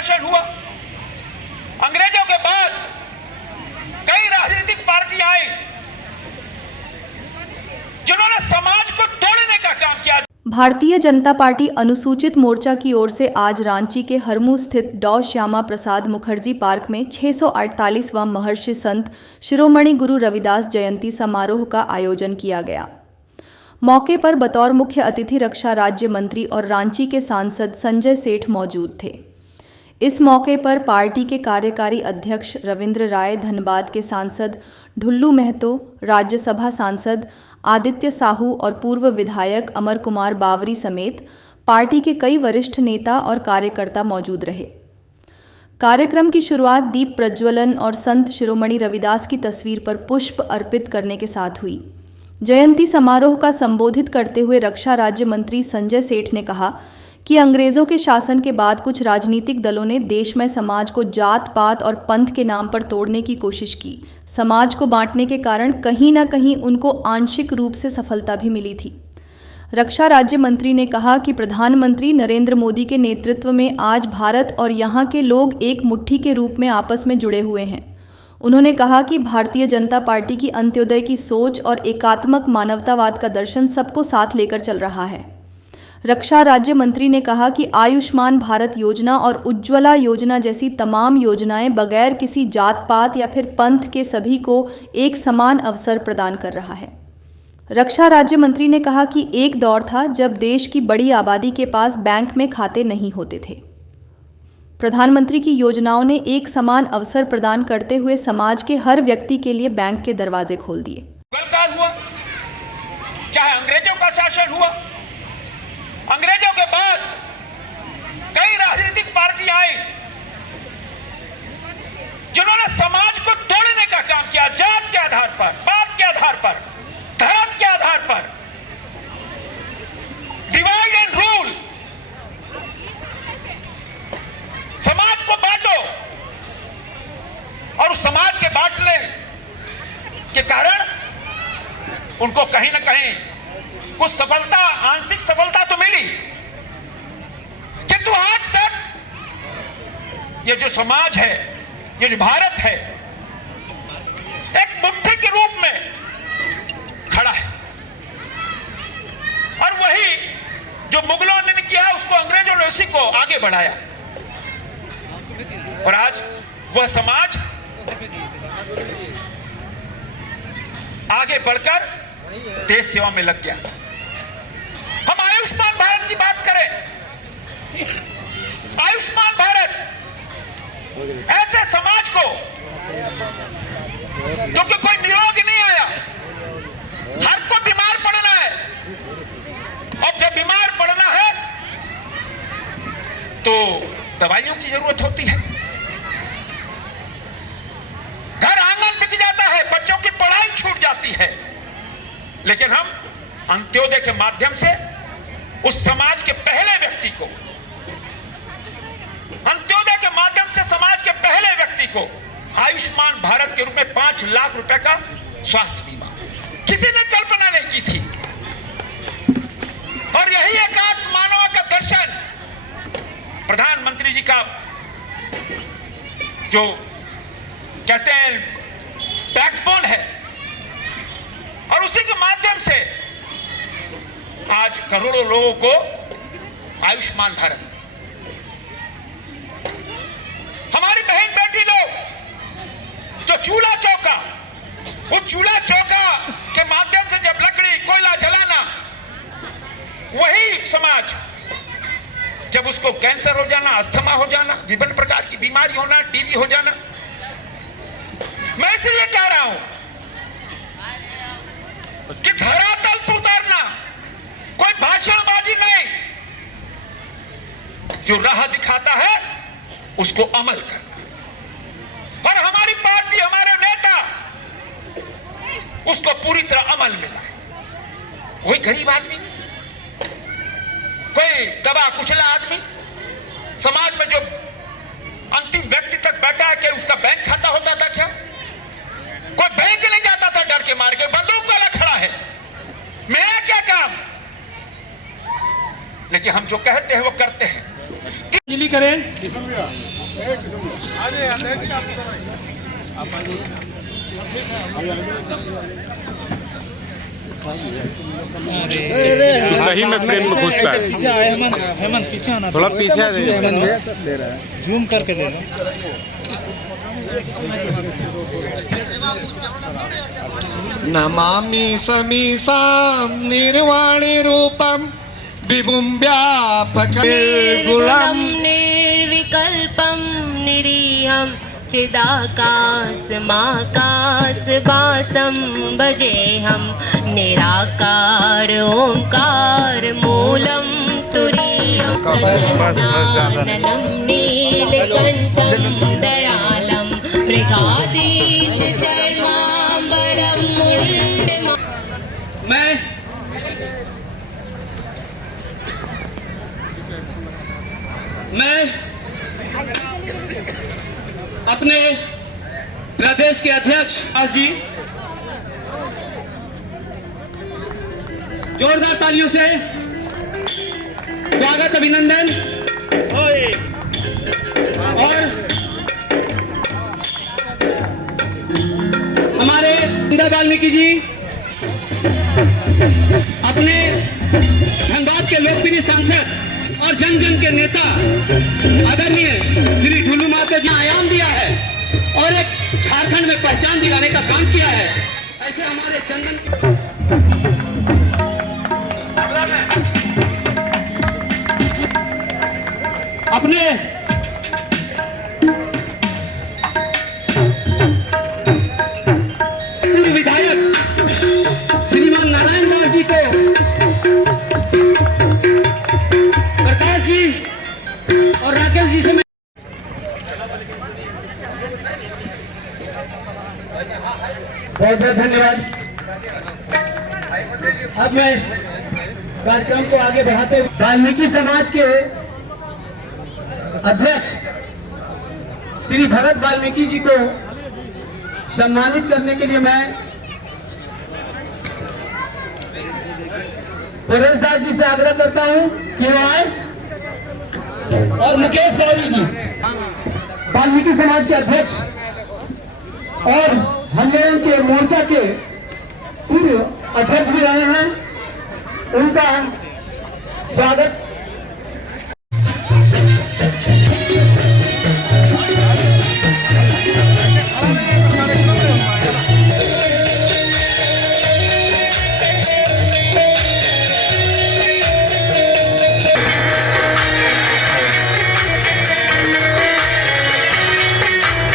शासन हुआ। अंग्रेजों के बाद कई राजनीतिक पार्टियां आई जिन्होंने समाज को तोड़ने का काम किया। भारतीय जनता पार्टी अनुसूचित मोर्चा की ओर से आज रांची के हरमू स्थित डॉ श्यामा प्रसाद मुखर्जी पार्क में 648वां महर्षि संत शिरोमणि गुरु रविदास जयंती समारोह का आयोजन किया गया। मौके पर बतौर मुख्य अतिथि रक्षा राज्य मंत्री और रांची के सांसद संजय सेठ मौजूद थे। इस मौके पर पार्टी के कार्यकारी अध्यक्ष रविंद्र राय, धनबाद के सांसद ढुल्लू महतो, राज्यसभा सांसद आदित्य साहू और पूर्व विधायक अमर कुमार बावरी समेत पार्टी के कई वरिष्ठ नेता और कार्यकर्ता मौजूद रहे। कार्यक्रम की शुरुआत दीप प्रज्वलन और संत शिरोमणि रविदास की तस्वीर पर पुष्प अर्पित करने के साथ हुई। जयंती समारोह का संबोधित करते हुए रक्षा राज्य मंत्री संजय सेठ ने कहा कि अंग्रेजों के शासन के बाद कुछ राजनीतिक दलों ने देश में समाज को जात पात और पंथ के नाम पर तोड़ने की कोशिश की। समाज को बांटने के कारण कहीं ना कहीं उनको आंशिक रूप से सफलता भी मिली थी। रक्षा राज्य मंत्री ने कहा कि प्रधानमंत्री नरेंद्र मोदी के नेतृत्व में आज भारत और यहाँ के लोग एक मुट्ठी के रूप में आपस में जुड़े हुए हैं। उन्होंने कहा कि भारतीय जनता पार्टी की अंत्योदय की सोच और एकात्मक मानवतावाद का दर्शन सबको साथ लेकर चल रहा है। रक्षा राज्य मंत्री ने कहा कि आयुष्मान भारत योजना और उज्ज्वला योजना जैसी तमाम योजनाएं बगैर किसी जात पात या फिर पंथ के सभी को एक समान अवसर प्रदान कर रहा है। रक्षा राज्य मंत्री ने कहा कि एक दौर था जब देश की बड़ी आबादी के पास बैंक में खाते नहीं होते थे। प्रधानमंत्री की योजनाओं ने एक समान अवसर प्रदान करते हुए समाज के हर व्यक्ति के लिए बैंक के दरवाजे खोल दिए। काल हुआ, चाहे अंग्रेजों का शासन हुआ, अंग्रेजों के बाद कई राजनीतिक पार्टियां आई जिन्होंने समाज को तोड़ने का काम किया। जात के आधार पर, पात के आधार पर, धर्म के आधार पर, डिवाइड एंड रूल। समाज को बांटो और उस समाज के बांटने के कारण उनको कहीं ना कहीं कुछ सफलता, आंशिक सफलता तो मिली, किंतु आज तक ये जो समाज है, ये जो भारत है, एक मुट्ठी के रूप में खड़ा है। और वही जो मुगलों ने किया उसको अंग्रेजों ने उसी को आगे बढ़ाया और आज वह समाज आगे बढ़कर देश सेवा में लग गया। हम आयुष्मान भारत की बात करें, आयुष्मान भारत ऐसे समाज को जो कि कोई निरोग नहीं आया, हर को बीमार पड़ना है और जब बीमार पड़ना है तो दवाइयों की जरूरत होती है। घर आंगन बिक जाता है, बच्चों की पढ़ाई छूट जाती है, लेकिन हम अंत्योदय के माध्यम से उस समाज के पहले व्यक्ति को, अंत्योदय के माध्यम से समाज के पहले व्यक्ति को आयुष्मान भारत के रूप में 5 लाख रुपए का स्वास्थ्य बीमा किसी ने कल्पना नहीं की थी। और यही एकात्म मानव का दर्शन प्रधानमंत्री जी का जो कहते हैं बैकबोन है और उसी के माध्यम से आज करोड़ों लोगों को आयुष्मान भारत। हमारी बहन बेटी लोग जो चूल्हा चौका, उस चूल्हा चौका के माध्यम से जब लकड़ी कोयला जलाना, वही समाज जब उसको कैंसर हो जाना, अस्थमा हो जाना, विभिन्न प्रकार की बीमारी होना, टीबी हो जाना, मैं इसलिए कह रहा हूं कि धरातल पर उतारना कोई भाषणबाजी नहीं, जो राह दिखाता है उसको अमल करना। और हमारी पार्टी, हमारे नेता उसको पूरी तरह अमल में लाए। कोई गरीब आदमी, कोई दबा कुचला आदमी, समाज में जो अंतिम व्यक्ति तक बैठा है, क्या उसका बैंक खाता होता था? क्या कोई बैंक नहीं जाता था डर के मार के? बंदूक वाला खड़ा है, मेरा क्या काम? लेकिन हम जो कहते हैं वो करते हैं। श्रद्धांजलि करें। सही में फ्रेम में घुसता है। हेमंत पीछे आना, थोड़ा पीछे आ जाइए। जूम करके ले लो। नमामि समीसां निर्वाणि रूपं विभुं व्यापकं निर्गुणं निर्विकल्पं निरीहं चिदाकाशमाकाशवासं भजेऽहं निराकार ओंकार मूलं तुरीयं प्रसन्नाननं नीलकण्ठं दयालं मृगाधीशचर्माम्बरं मुण्डमा। मैं अपने प्रदेश के अध्यक्ष आज जी जोरदार तालियों से स्वागत अभिनंदन। और हमारे वाल्मीकि जी अपने धनबाद के लोकप्रिय सांसद और जन जन के नेता आदरणीय श्री ढुलू माते जी आयाम दिया है और एक झारखंड में पहचान दिलाने का काम किया है। ऐसे हमारे चंदन अपने पूर्व विधायक श्रीमान नारायण दास जी को, प्रकाश जी और राकेश जी से मैं बहुत बहुत धन्यवाद। अब मैं कार्यक्रम को आगे बढ़ाते हुए वाल्मीकि समाज के अध्यक्ष श्री भरत वाल्मीकि जी को सम्मानित करने के लिए मैं परेश दास जी से आग्रह करता हूं कि वो आए, और मुकेश बावरी जी वाल्मीकि समाज के अध्यक्ष और हम लोगों के मोर्चा के पूर्व अध्यक्ष भी रहे हैं, उनका स्वागत